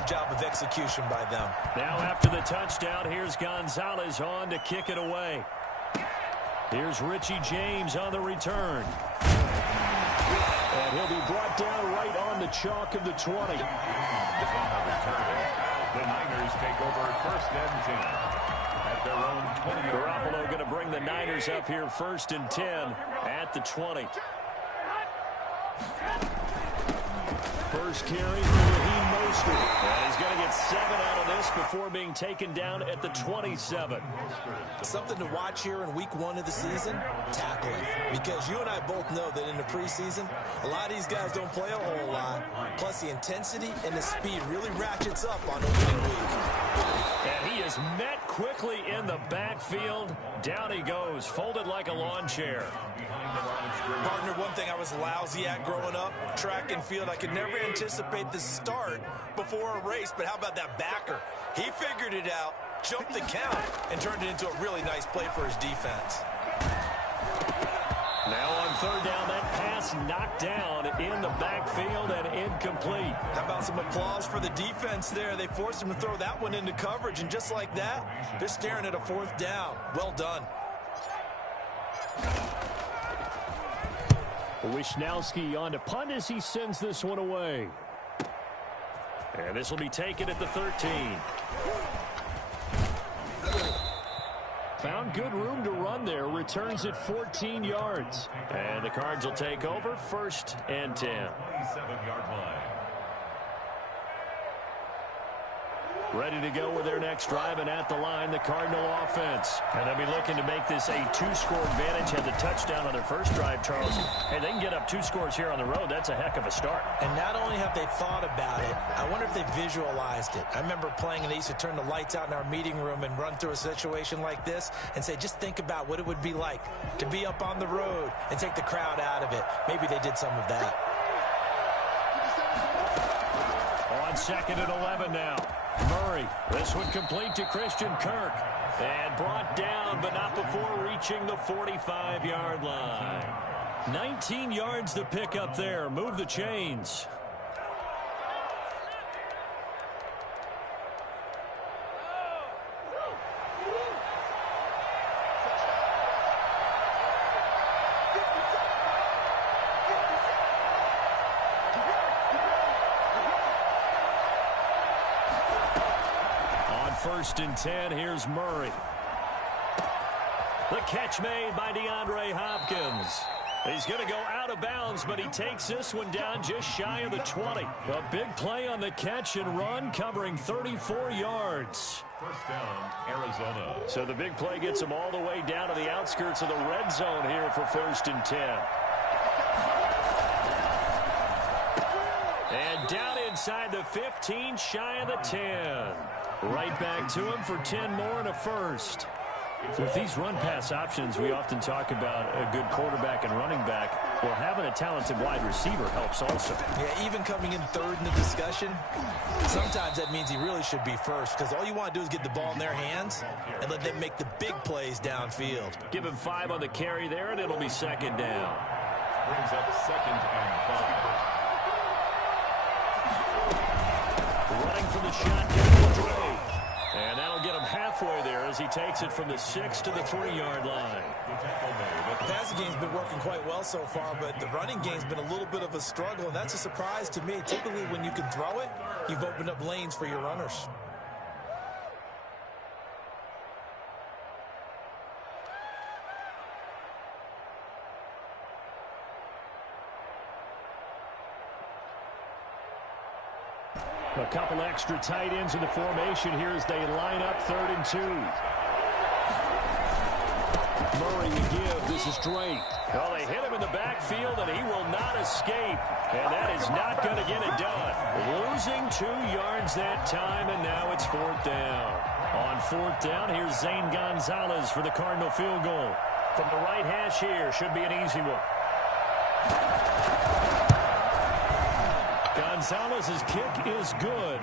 good job of execution by them. Now after the touchdown, here's Gonzalez on to kick it away. Here's Richie James on the return. And he'll be brought down right on the chalk of the 20. The Niners take over first and 10 at their own 20. Garoppolo going to bring the Niners up here first and 10 at the 20. First carry for Raheem Mostert. And he's going to get 7 out of this before being taken down at the 27. Something to watch here in week 1 of the season, tackling. Because you and I both know that in the preseason, a lot of these guys don't play a whole lot. Plus the intensity and the speed really ratchets up on opening week. And he is met quickly in the backfield. Down he goes, folded like a lawn chair. Partner, one thing I was lousy at growing up, track and field, I could never anticipate the start before a race, but how about that backer? He figured it out, jumped the count, and turned it into a really nice play for his defense. Now on third down, that pass knocked down in the backfield and incomplete. How about some applause for the defense there? They forced him to throw that one into coverage, and just like that, they're staring at a 4th down. Well done. Wishnowski on to punt as he sends this one away. And this will be taken at the 13. Found good room to run there. Returns at 14 yards. And the Cards will take over first and 10. 27-yard line. Ready to go with their next drive, and at the line, the Cardinal offense. And they'll be looking to make this a 2-score advantage. Had the touchdown on their first drive, Charles. Hey, they can get up 2 scores here on the road. That's a heck of a start. And not only have they thought about it, I wonder if they visualized it. I remember playing, and they used to turn the lights out in our meeting room and run through a situation like this and say, just think about what it would be like to be up on the road and take the crowd out of it. Maybe they did some of that. On second and 11 now. Murray, this one complete to Christian Kirk. And brought down, but not before reaching the 45-yard line. 19 yards to pick up there. Move the chains. First and 10, here's Murray. The catch made by DeAndre Hopkins. He's going to go out of bounds, but he takes this one down just shy of the 20. A big play on the catch and run, covering 34 yards. First down, Arizona. So the big play gets him all the way down to the outskirts of the red zone here for first and 10. And down inside the 15, shy of the 10. Right back to him for 10 more and a first. With these run-pass options, we often talk about a good quarterback and running back. Well, having a talented wide receiver helps also. Yeah, even coming in third in the discussion, sometimes that means he really should be first, because all you want to do is get the ball in their hands and let them make the big plays downfield. Give him 5 on the carry there, and it'll be second down. Brings up second and 5. Running from the shotgun, Dre. And that'll get him halfway there as he takes it from the 6 to the 3-yard line. The passing game's been working quite well so far, but the running game's been a little bit of a struggle, and that's a surprise to me. Typically, when you can throw it, you've opened up lanes for your runners. A couple extra tight ends in the formation here as they line up 3rd and 2. Murray to give. This is Drake. Well, they hit him in the backfield, and he will not escape. And that is not going to get it done. Losing 2 yards that time, and now it's 4th down. On 4th down, here's Zane Gonzalez for the Cardinal field goal. From the right hash here, should be an easy one. Gonzalez's kick is good.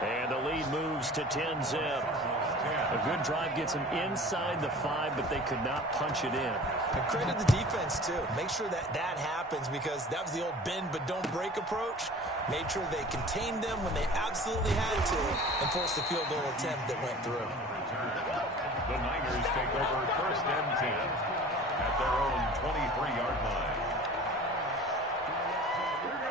And the lead moves to 10-zip. A good drive gets them inside the 5, but they could not punch it in. And credit the defense, too. Make sure that happens, because that was the old bend but don't break approach. Made sure they contained them when they absolutely had to and forced the field goal attempt that went through. The Niners take over first and 10 at their own 23-yard line.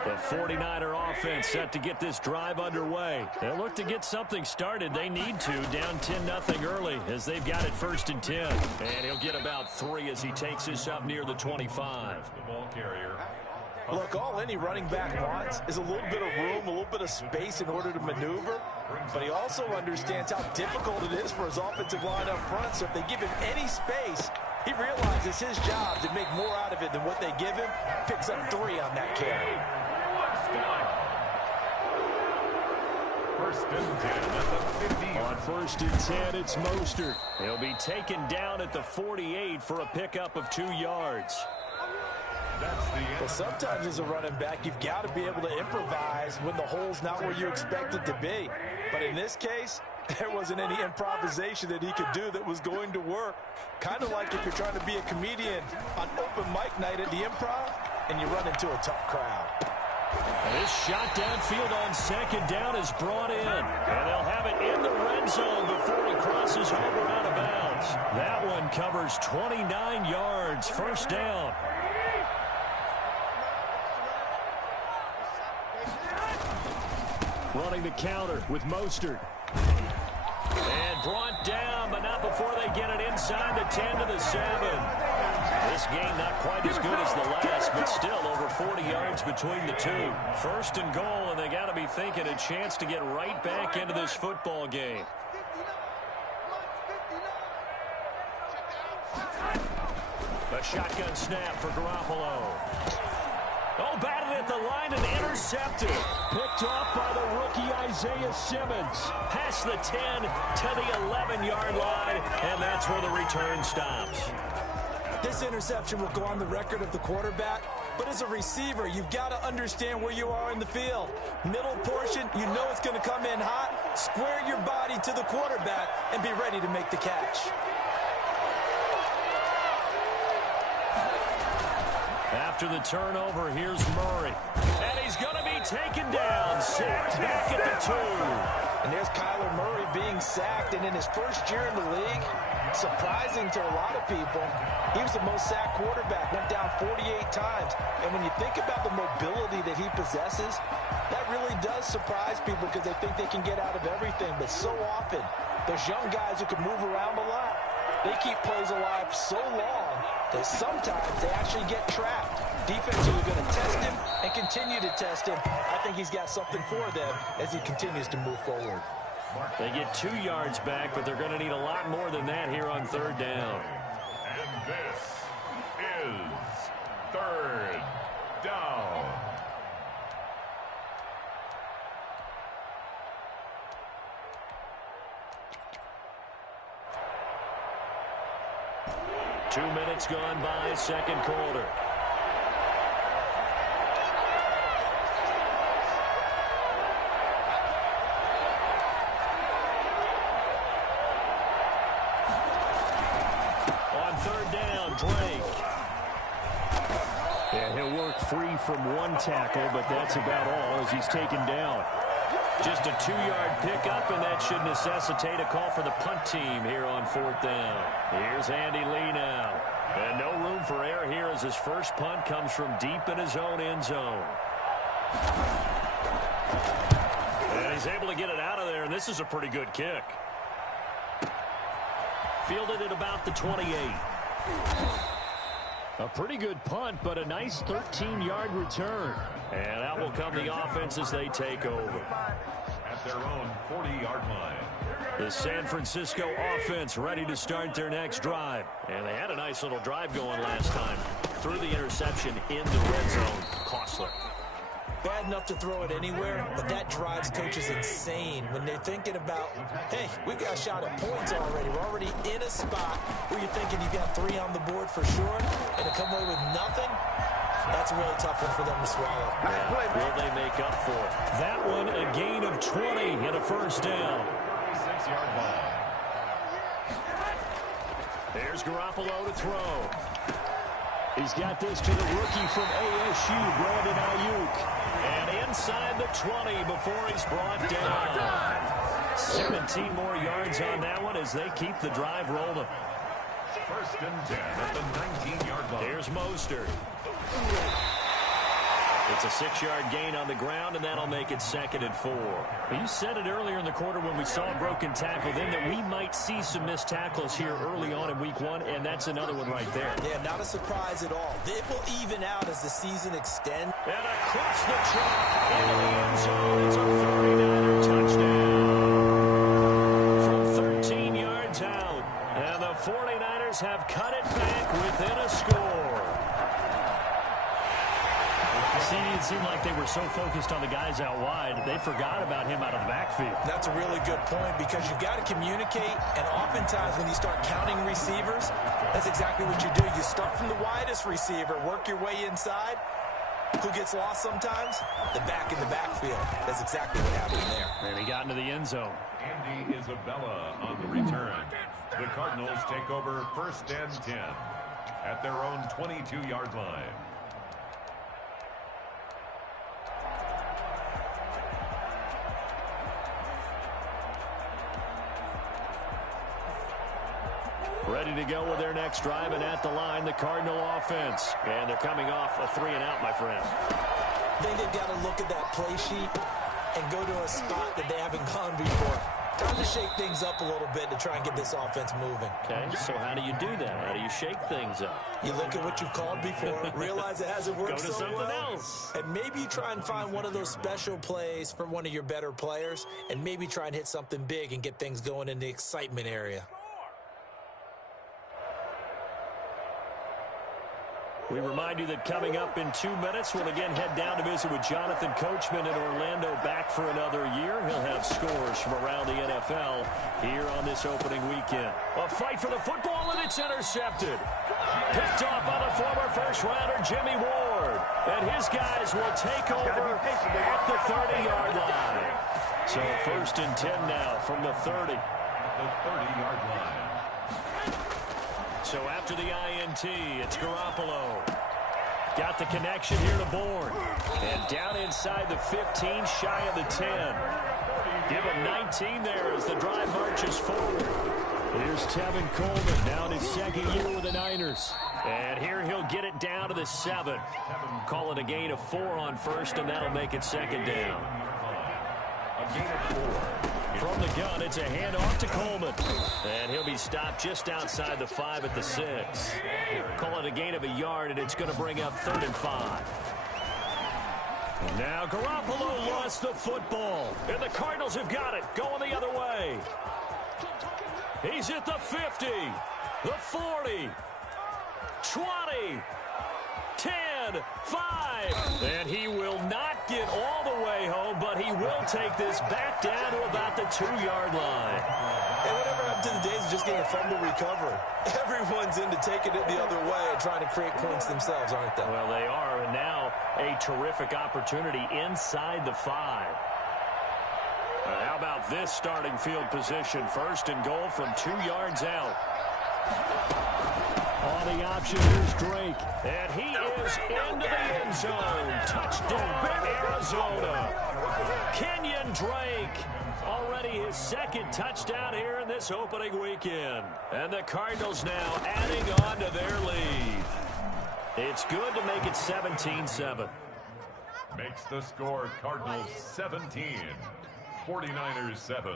The 49er offense set to get this drive underway. They'll look to get something started. They need to, down 10-0 early as they've got it first and 10. And he'll get about 3 as he takes this up near the 25. The ball carrier. Look, all any running back wants is a little bit of room, a little bit of space in order to maneuver. But he also understands how difficult it is for his offensive line up front. So if they give him any space, he realizes his job to make more out of it than what they give him. Picks up 3 on that carry. First and 10 at the 50. On first and 10, it's Mostert. He'll be taken down at the 48 for a pickup of 2 yards. Well, sometimes as a running back, you've got to be able to improvise when the hole's not where you expect it to be. But in this case, there wasn't any improvisation that he could do that was going to work. Kind of like if you're trying to be a comedian on open mic night at the Improv and you run into a tough crowd. And this shot downfield on second down is brought in. And they'll have it in the red zone before he crosses over out of bounds. That one covers 29 yards, first down. Running the counter with Mostert. And brought down, but not before they get it inside the 10 to the 7. This game not quite as good as the last, but still over 40 yards between the two. First and goal, and they got to be thinking a chance to get right back into this football game. A shotgun snap for Garoppolo. Oh, batted at the line and intercepted. Picked off by the rookie Isaiah Simmons. Past the 10 to the 11-yard line, and that's where the return stops. This interception will go on the record of the quarterback, but as a receiver, you've got to understand where you are in the field. Middle portion, you know it's going to come in hot. Square your body to the quarterback and be ready to make the catch. After the turnover, here's Murray. And he's going to be taken down. Sacked back at the 2. And there's Kyler Murray being sacked, and in his first year in the league, surprising to a lot of people, he was the most sacked quarterback, went down 48 times. And when you think about the mobility that he possesses, that really does surprise people because they think they can get out of everything. But so often, those young guys who can move around a lot, they keep plays alive so long that sometimes they actually get trapped. Defenses are going to test him and continue to test him. I think he's got something for them as he continues to move forward. They get 2 yards back, but they're going to need a lot more than that here on third down. And this is third down. Two minutes gone by, second quarter. On third down, Drake. Yeah, he'll work free from one tackle, but that's about all as he's taken down. Just a 2-yard pickup, and that should necessitate a call for the punt team here on fourth down. Here's Andy Lee now. And no room for error here as his first punt comes from deep in his own end zone. And he's able to get it out of there, and this is a pretty good kick. Fielded at about the 28. A pretty good punt, but a nice 13-yard return. And out will come the offense as they take over. At their own 40-yard line. The San Francisco offense ready to start their next drive. And they had a nice little drive going last time. Threw the interception in the red zone. Costly. Bad enough to throw it anywhere, but that drives coaches insane when they're thinking about, hey, we got a shot at points already. We're already in a spot where you're thinking you got 3 on the board for sure, and to come away with nothing, That's a really tough one for them to swallow. Will they make up for it? That one, a gain of 20 and a first down. 6-yard line. There's Garoppolo to throw. He's got this to the rookie from ASU, Brandon Ayuk. And inside the 20 before he's brought down. 17 more yards on that one as they keep the drive rolling. 1st and 10 at the 19-yard line. Here's Mostert. It's a 6-yard gain on the ground, and that'll make it 2nd and 4. You said it earlier in the quarter when we saw a broken tackle then that we might see some missed tackles here early on in week 1, and that's another one right there. Yeah, not a surprise at all. It will even out as the season extends. And across the track into the end zone. It's a 39er touchdown. From 13 yards out. And the 49ers have cut it back within a score. See, it seemed like they were so focused on the guys out wide, they forgot about him out of the backfield. That's a really good point because you've got to communicate, and oftentimes when you start counting receivers, that's exactly what you do. You start from the widest receiver, work your way inside. Who gets lost sometimes? The back in the backfield. That's exactly what happened there. And he got into the end zone. Andy Isabella on the return. The Cardinals take over 1st and 10 at their own 22-yard line. Ready to go with their next drive, and at the line, the Cardinal offense. And they're coming off a 3-and-out, my friend. I think they've got to look at that play sheet and go to a spot that they haven't gone before. Time to shake things up a little bit to try and get this offense moving. Okay, so how do you do that? How do you shake things up? You look at what you've called before, realize it hasn't worked so well. Go to something else. And maybe you try and find one of those special plays for one of your better players, and maybe try and hit something big and get things going in the excitement area. We remind you that coming up in 2 minutes, we'll again head down to visit with Jonathan Coachman in Orlando, back for another year. He'll have scores from around the NFL here on this opening weekend. A fight for the football, and it's intercepted. Picked off by the former first-rounder Jimmy Ward. And his guys will take over at the 30-yard line. So 1st and 10 now from the 30. The 30-yard line. So after the INT, it's Garoppolo. Got the connection here to Bourne. And down inside the 15, shy of the 10. Give him 19 there as the drive marches forward. Here's Tevin Coleman, now in his 2nd year with the Niners. And here he'll get it down to the 7. Call it a gain of 4 on 1st, and that'll make it 2nd down. A gain of 4. From the gun, it's a handoff to Coleman. And he'll be stopped just outside the 5 at the 6. Call it a gain of a yard, and it's going to bring up 3rd and 5. And now Garoppolo lost the football. And the Cardinals have got it, going the other way. He's at the 50, the 40, 20, 10, 5. And he will not get all the way home, but he will take this back down to about the 2-yard line. Hey, whatever happened to the days of just getting a fumble recovery? Everyone's into taking it the other way and trying to create points themselves, aren't they? Well, they are, and now a terrific opportunity inside the 5. How about this starting field position? 1st and goal from 2 yards out. On the option, here's Drake. And he is into the end zone. Touchdown, Arizona. Kenyon Drake. Already his 2nd touchdown here in this opening weekend. And the Cardinals now adding on to their lead. It's good to make it 17-7. Makes the score Cardinals 17. 49ers 7.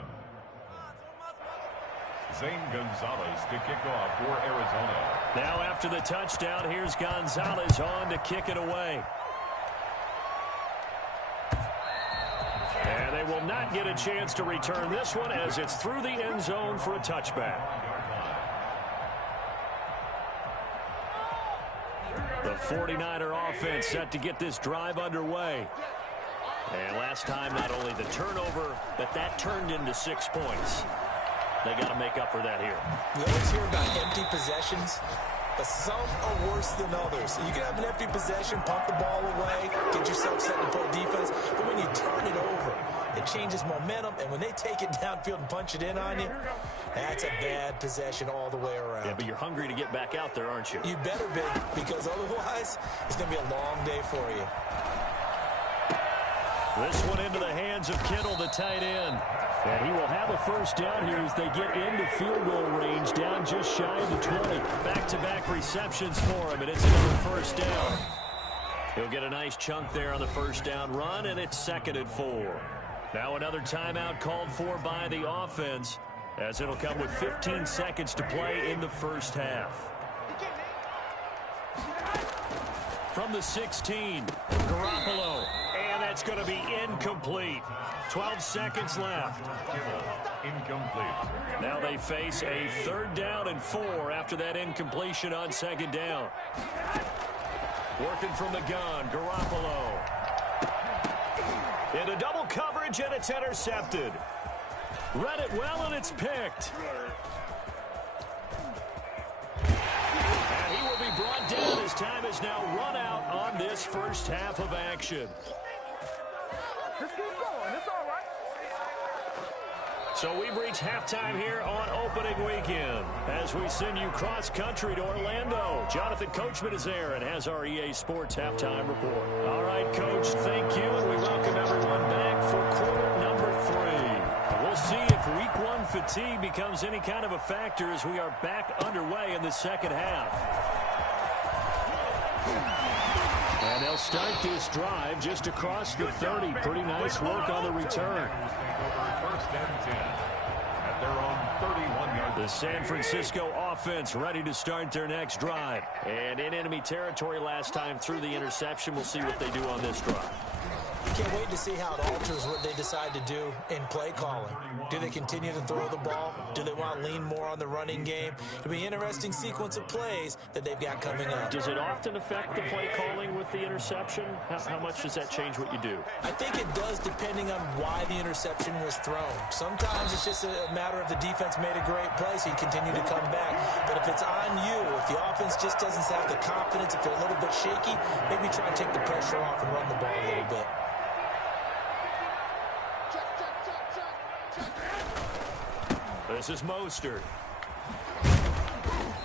Zane Gonzalez to kick off for Arizona. Now after the touchdown, here's Gonzalez on to kick it away. And they will not get a chance to return this one as it's through the end zone for a touchback. The 49er offense set to get this drive underway. And last time, not only the turnover, but that turned into 6 points. They got to make up for that here. We always hear about empty possessions. but some are worse than others. You can have an empty possession, pump the ball away, get yourself set to play defense, but when you turn it over, it changes momentum, and when they take it downfield and punch it in on you, that's a bad possession all the way around. Yeah, but you're hungry to get back out there, aren't you? You better be, because otherwise, it's going to be a long day for you. This one into the hands of Kittle, the tight end. And he will have a first down here as they get into field goal range, down just shy of the 20. Back-to-back receptions for him, and it's another first down. He'll get a nice chunk there on the first down run, and it's 2nd and 4. Now another timeout called for by the offense, as it'll come with 15 seconds to play in the first half. From the 16, Garoppolo. And that's going to be incomplete. 12 seconds left. Incomplete. Now they face a 3rd down and 4 after that incompletion on 2nd down. Working from the gun, Garoppolo. Into double coverage, and it's intercepted. Read it well, and it's picked. And he will be brought down. His time is now run out on this first half of action. Just keep going. It's all right. So we've reached halftime here on opening weekend as we send you cross-country to Orlando. Jonathan Coachman is there and has our EA Sports halftime report. All right, Coach, thank you, and we welcome everyone back for quarter number 3. We'll see if week 1 fatigue becomes any kind of a factor as we are back underway in the second half. And they'll start this drive just across the 30. Pretty nice work on the return. First and 10 at their own 31-yard. The San Francisco offense ready to start their next drive. And in enemy territory last time through the interception. We'll see what they do on this drive. Can't wait to see how it alters what they decide to do in play calling. Do they continue to throw the ball? Do they want to lean more on the running game? It'll be an interesting sequence of plays that they've got coming up. Does it often affect the play calling with the interception? How much does that change what you do? I think it does, depending on why the interception was thrown. Sometimes it's just a matter of the defense made a great play, so you continue to come back. But if it's on you, if the offense just doesn't have the confidence, if they're a little bit shaky, maybe try and take the pressure off and run the ball a little bit. This is Mostert.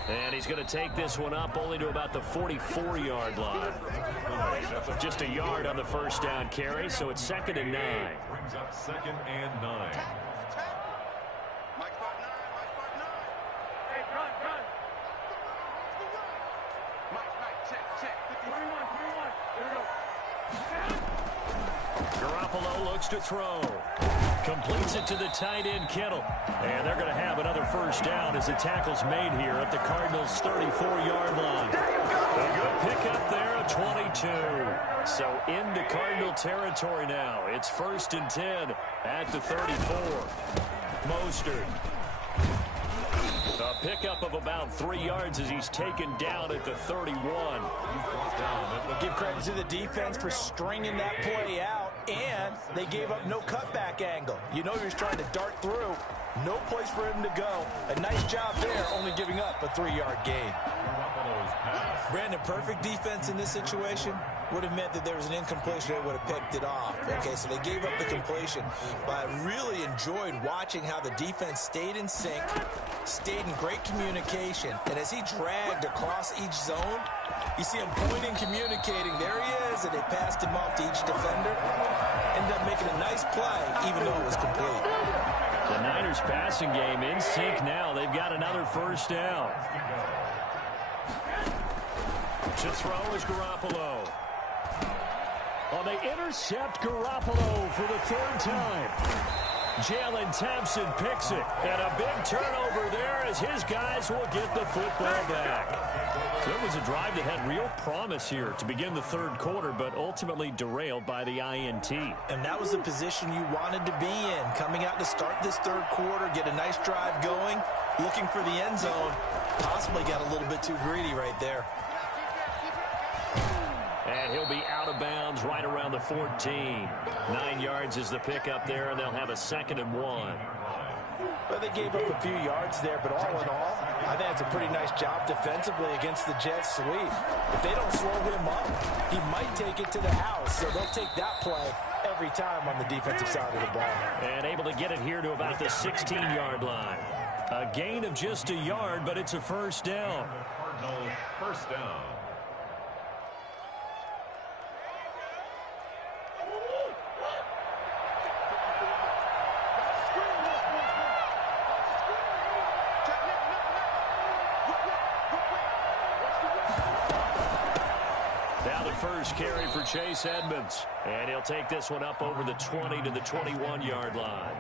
And he's going to take this one up only to about the 44-yard line. Just a yard on the first down carry, so it's 2nd and 9. Brings up 2nd and 9. Garoppolo looks to throw. Completes it to the tight end, Kittle. And they're going to have another first down as the tackle's made here at the Cardinals' 34-yard line. A good pickup there at 22. So into Cardinal territory now. It's 1st and 10 at the 34. Mostert. A pickup of about 3 yards as he's taken down at the 31. Give credit to the defense for stringing that play out, and they gave up no cutback angle. You know he was trying to dart through. No place for him to go. A nice job there, only giving up a 3-yard gain. Brandon, perfect defense in this situation would have meant that there was an incompletion. They would have picked it off. Okay, so they gave up the completion. But I really enjoyed watching how the defense stayed in sync, stayed in great communication. And as he dragged across each zone, you see him pointing, communicating. There he is, and they passed him off to each defender. Ended up making a nice play, even though it was complete. The Niners passing game in sync now. They've got another first down. To throw is Garoppolo. Well, they intercept Garoppolo for the 3rd time. Jalen Thompson picks it. And a big turnover there as his guys will get the football back. So it was a drive that had real promise here to begin the 3rd quarter, but ultimately derailed by the INT. And that was the position you wanted to be in. Coming out to start this 3rd quarter, get a nice drive going, looking for the end zone. Possibly got a little bit too greedy right there. And he'll be out of bounds right around the 14. 9 yards is the pickup there, and they'll have a 2nd and 1. Well, they gave up a few yards there, but all in all, I think it's a pretty nice job defensively against the Jets sweep. If they don't slow him up, he might take it to the house, so they'll take that play every time on the defensive side of the ball. And able to get it here to about the 16-yard line. A gain of just a yard, but it's a first down. Cardinals first down. Now the first carry for Chase Edmonds. And he'll take this one up over the 20 to the 21-yard line.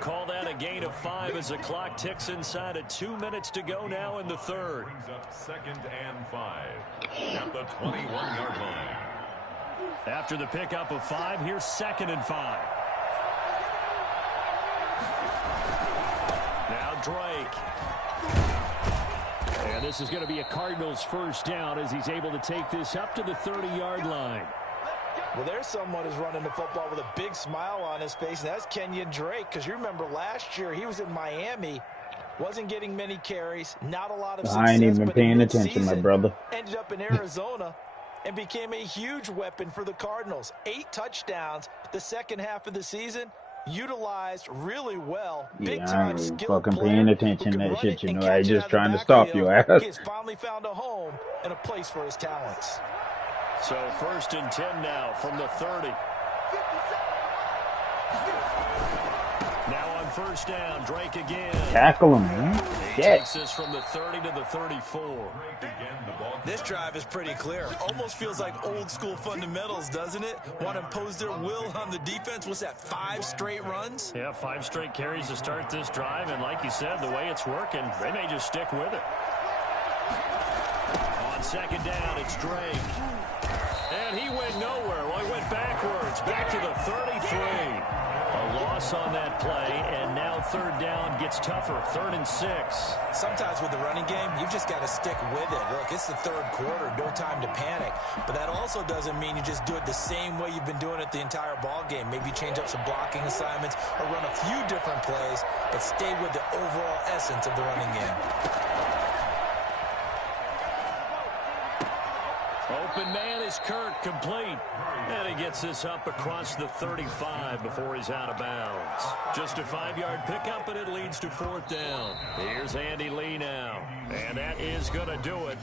Call that a gain of 5 as the clock ticks inside of 2 minutes to go now in the third. Brings up 2nd and 5 at the 21-yard line. After the pickup of 5, here's 2nd and 5. Now Drake. And this is going to be a Cardinals first down as he's able to take this up to the 30-yard line. Well, there's someone who's running the football with a big smile on his face, and that's Kenyon Drake, because you remember last year he was in Miami, wasn't getting many carries, not a lot of success. I ain't even paying attention, my brother. Ended up in Arizona and became a huge weapon for the Cardinals. 8 touchdowns the second half of the season. Utilized really well. Yeah, I ain't fucking paying attention to that shit, you know. I just trying to stop your ass. He's finally found a home and a place for his talents. So 1st and 10 now from the 30. Now on first down, Drake again. Tackle him, man. He takes this from the 30 to the 34. This drive is pretty clear. Almost feels like old school fundamentals, doesn't it? Want to impose their will on the defense. What's that, 5 straight runs? Yeah, 5 straight carries to start this drive. And like you said, the way it's working, they may just stick with it. On 2nd down, it's Drake. And he went nowhere. Well, he went backwards, back to the 33. A loss on that play, and now 3rd down gets tougher. 3rd and 6. Sometimes with the running game, you've just got to stick with it. Look, it's the 3rd quarter, no time to panic. But that also doesn't mean you just do it the same way you've been doing it the entire ball game. Maybe change up some blocking assignments or run a few different plays, but stay with the overall essence of the running game. Open man is Kirk, complete. And he gets this up across the 35 before he's out of bounds. Just a 5-yard pickup, and it leads to 4th down. Here's Andy Lee now. And that is going to do it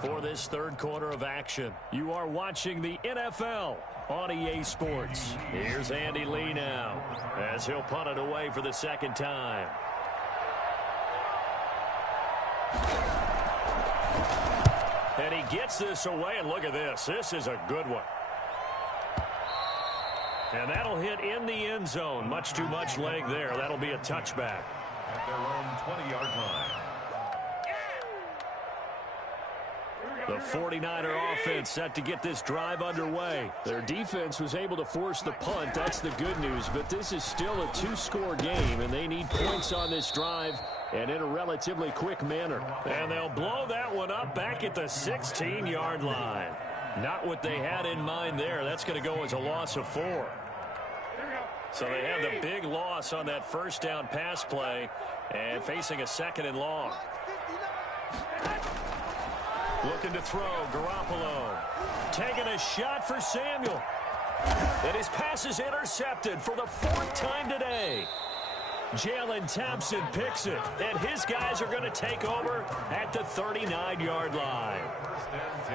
for this 3rd quarter of action. You are watching the NFL on EA Sports. Here's Andy Lee now as he'll punt it away for the 2nd time. And he gets this away, and look at this. This is a good one. And that'll hit in the end zone. Much too much leg there. That'll be a touchback. At their own 20-yard line. The 49er offense set to get this drive underway. Their defense was able to force the punt. That's the good news. But this is still a 2-score game, and they need points on this drive and in a relatively quick manner. And they'll blow that one up back at the 16-yard line. Not what they had in mind there. That's going to go as a loss of 4. So they have the big loss on that first down pass play and facing a 2nd and long. Looking to throw, Garoppolo. Taking a shot for Samuel. And his pass is intercepted for the 4th time today. Jalen Thompson picks it, and his guys are going to take over at the 39-yard line.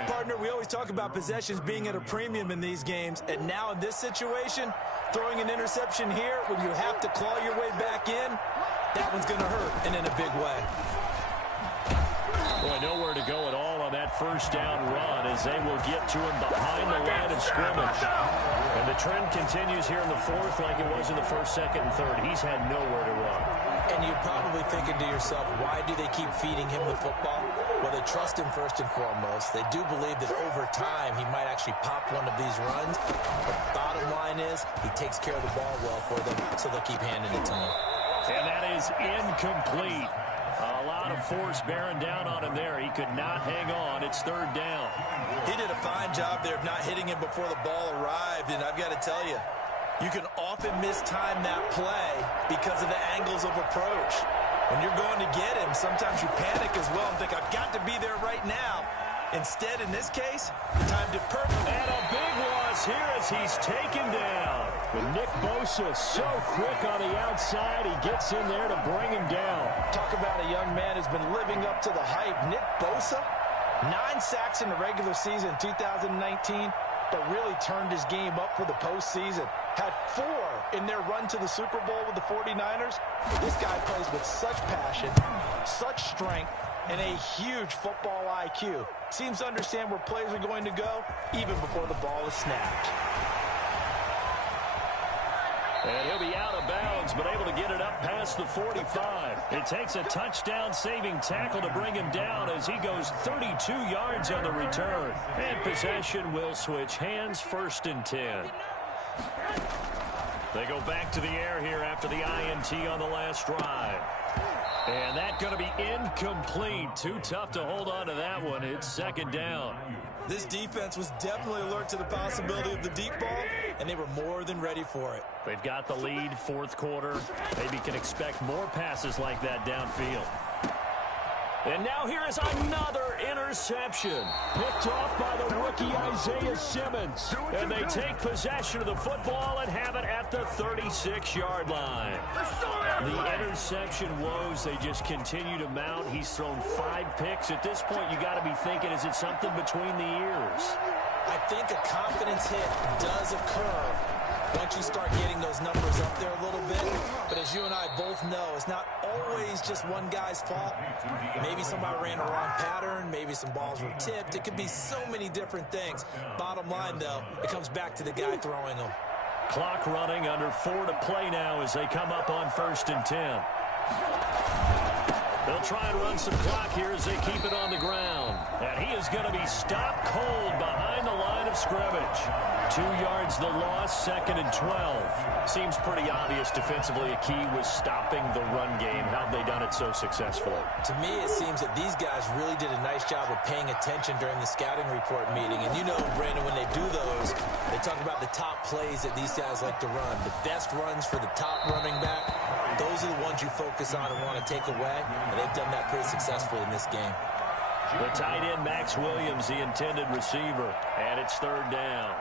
Partner, we always talk about possessions being at a premium in these games, and now in this situation, throwing an interception here when you have to claw your way back in, that one's going to hurt, and in a big way. Boy, nowhere to go at all on that first down run as they will get to him behind the line of scrimmage. And the trend continues here in the 4th like it was in the 1st, 2nd, and 3rd. He's had nowhere to run. And you're probably thinking to yourself, why do they keep feeding him the football? Well, they trust him first and foremost. They do believe that over time he might actually pop one of these runs. But the bottom line is he takes care of the ball well for them, so they'll keep handing it to him. And that is incomplete. A lot of force bearing down on him there. He could not hang on. It's 3rd down. He did a fine job there of not hitting him before the ball arrived. And I've got to tell you, You can often mistime that play because of the angles of approach. When you're going to get him, sometimes you panic as well and think, I've got to be there right now. Instead, in this case, timed it perfectly. And a big loss here as he's taken down. But Nick Bosa so quick on the outside, he gets in there to bring him down. Talk about a young man who's been living up to the hype. Nick Bosa, 9 sacks in the regular season in 2019, but really turned his game up for the postseason. Had 4 in their run to the Super Bowl with the 49ers. This guy plays with such passion, such strength, and a huge football IQ. Seems to understand where plays are going to go even before the ball is snapped. And he'll be out of bounds, but able to get it up past the 45. It takes a touchdown-saving tackle to bring him down as he goes 32 yards on the return. And possession will switch hands, 1st and 10. They go back to the air here after the INT on the last drive. And that's going to be incomplete. Too tough to hold on to that one. It's 2nd down. This defense was definitely alert to the possibility of the deep ball, and they were more than ready for it. They've got the lead, 4th quarter. Maybe can expect more passes like that downfield. And now here is another interception. Picked off by the rookie Isaiah Simmons. And they take possession of the football and have it at the 36-yard line. The interception woes, they just continue to mount. He's thrown 5 picks. At this point, you got to be thinking, is it something between the ears? I think a confidence hit does occur once you start getting those numbers up there a little bit. But as you and I both know, it's not always just one guy's fault. Maybe somebody ran a wrong pattern. Maybe some balls were tipped. It could be so many different things. Bottom line, though, it comes back to the guy throwing them. Clock running, under 4 to play now as they come up on 1st and 10. They'll try and run some clock here as they keep it on the ground. And he is going to be stopped cold behind the line of scrimmage. 2 yards the loss, 2nd and 12. Seems pretty obvious defensively a key was stopping the run game. How have they done it so successfully? To me, it seems that these guys really did a nice job of paying attention during the scouting report meeting. And you know, Brandon, when they do those, they talk about the top plays that these guys like to run. The best runs for the top running back. Those are the ones you focus on and want to take away. And they've done that pretty successfully in this game. The tight end, Max Williams, the intended receiver. And it's 3rd down.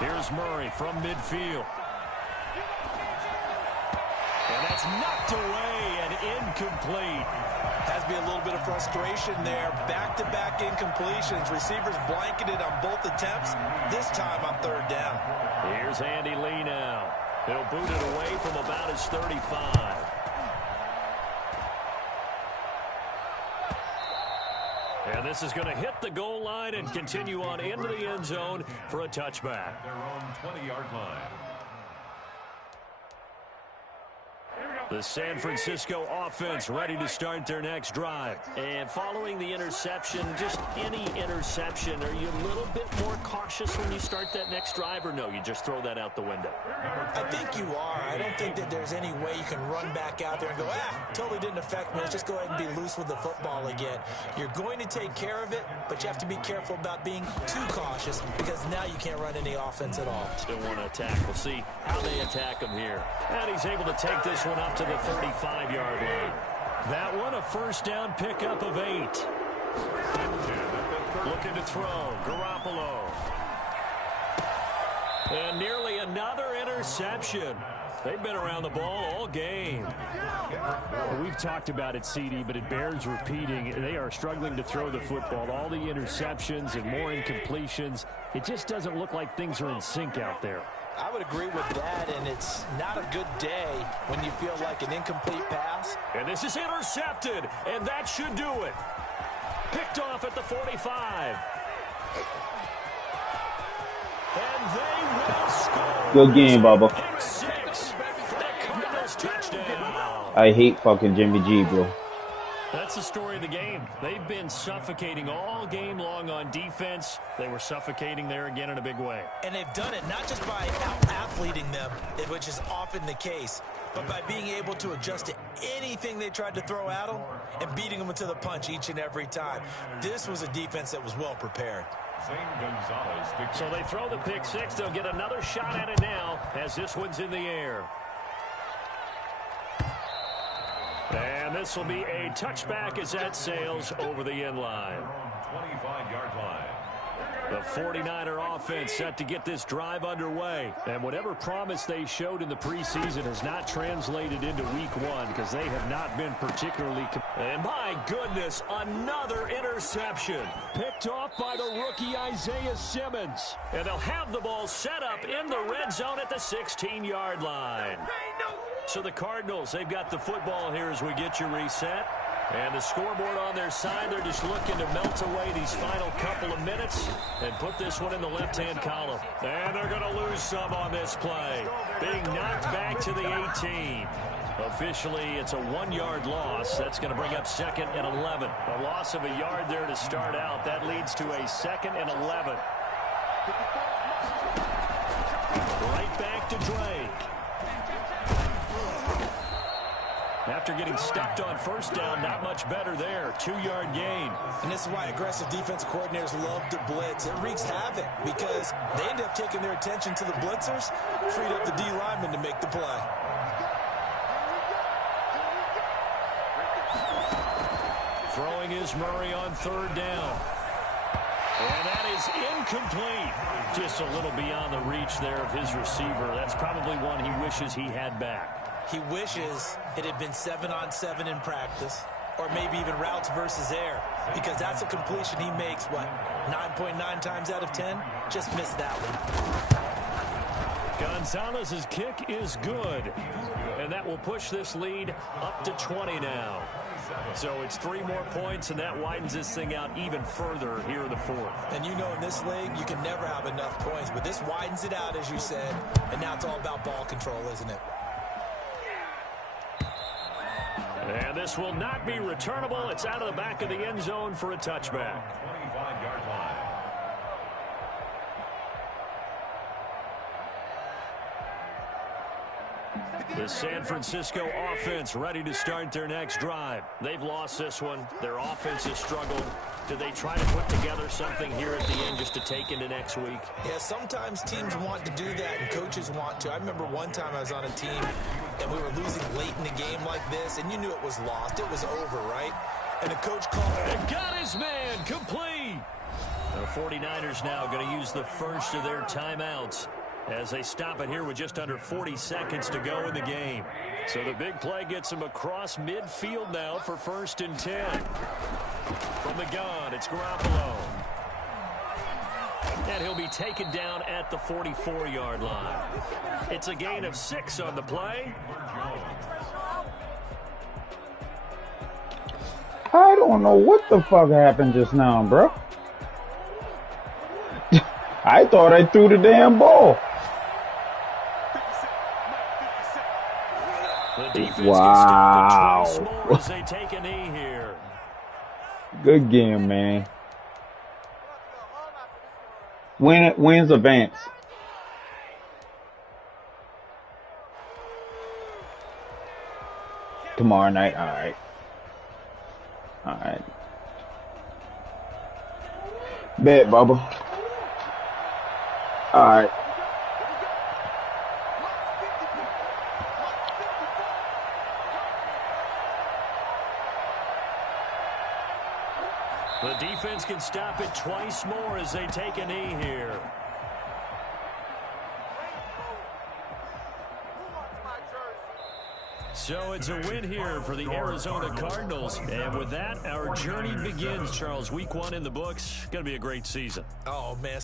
Here's Murray from midfield. And that's knocked away and incomplete. Has to be a little bit of frustration there. Back-to-back incompletions. Receivers blanketed on both attempts. This time on 3rd down. Here's Andy Lee now. He'll boot it away from about his 35. And this is going to hit the goal line and continue on into the end zone for a touchback. Their own 20-yard line. The San Francisco offense ready to start their next drive. And following the interception, just any interception, are you a little bit more cautious when you start that next drive, or no, you just throw that out the window? I think you are. I don't think that there's any way you can run back out there and go, totally didn't affect me. Let's just go ahead and be loose with the football again. You're going to take care of it, but you have to be careful about being too cautious because now you can't run any offense at all. Still want to attack. We'll see how they attack him here. And he's able to take this one up to the 35-yard line. That one, a 1st down pickup of 8. Looking to throw, Garoppolo. And nearly another interception. They've been around the ball all game. We've talked about it, CD, but it bears repeating. They are struggling to throw the football. All the interceptions and more incompletions. It just doesn't look like things are in sync out there. I would agree with that, and it's not a good day when you feel like an incomplete pass. And this is intercepted, and that should do it. Picked off at the 45. And they will score. Good game, Bubba. Pick 6. The Cardinals touchdown. I hate fucking Jimmy G, bro. That's the story of the game. They've been suffocating all game long on defense. They were suffocating there again in a big way. And they've done it not just by out-athleting them, which is often the case, but by being able to adjust to anything they tried to throw at them and beating them to the punch each and every time. This was a defense that was well prepared. So they throw the pick six. They'll get another shot at it now as this one's in the air. And this will be a touchback as that sails over the end line. 25-yard line. The 49er offense set to get this drive underway. And whatever promise they showed in the preseason has not translated into week one because they have not been particularly... And my goodness, another interception. Picked off by the rookie Isaiah Simmons. And they'll have the ball set up in the red zone at the 16-yard line. So the Cardinals, they've got the football here as we get you reset. And the scoreboard on their side, they're just looking to melt away these final couple of minutes and put this one in the left-hand column. And they're going to lose some on this play. Being knocked back to the 18. Officially, it's a 1-yard loss. That's going to bring up 2nd and 11. A loss of a yard there to start out. That leads to a 2nd and 11. Right back to Drake. After getting stepped on first down, not much better there. 2-yard gain. And this is why aggressive defensive coordinators love to blitz. It wreaks havoc because they end up taking their attention to the blitzers, freed up the D lineman to make the play. Throwing is Murray on 3rd down. And that is incomplete. Just a little beyond the reach there of his receiver. That's probably one he wishes he had back. He wishes it had been 7-on-7 in practice, or maybe even routes versus air, because that's a completion he makes, 9.9 times out of 10? Just missed that one. Gonzalez's kick is good, and that will push this lead up to 20 now. So it's 3 more points, and that widens this thing out even further here in the 4th. And you know in this league, you can never have enough points, but this widens it out, as you said, and now it's all about ball control, isn't it? And this will not be returnable. It's out of the back of the end zone for a touchback. 25-yard line. The San Francisco offense ready to start their next drive. They've lost this one. Their offense has struggled. Do they try to put together something here at the end just to take into next week? Yeah, sometimes teams want to do that and coaches want to. I remember one time I was on a team and we were losing late in the game like this, and you knew it was lost. It was over, right? And the coach called it. And got his man complete. The 49ers now going to use the first of their timeouts as they stop it here with just under 40 seconds to go in the game. So the big play gets them across midfield now for 1st and 10. From the gun, it's Garoppolo. And he'll be taken down at the 44-yard line. It's a gain of 6 on the play. I don't know what the fuck happened just now, bro. I thought I threw the damn ball. The defense Wow. can stop it twice more as they take a knee here. Good game, man. Wins advance. Tomorrow night, all right. All right. Bet, Bubba. All right. The defense can stop it twice more as they take a knee here. So it's a win here for the Arizona Cardinals. And with that, our journey begins, Charles. Week 1 in the books. Going to be a great season. Oh, man.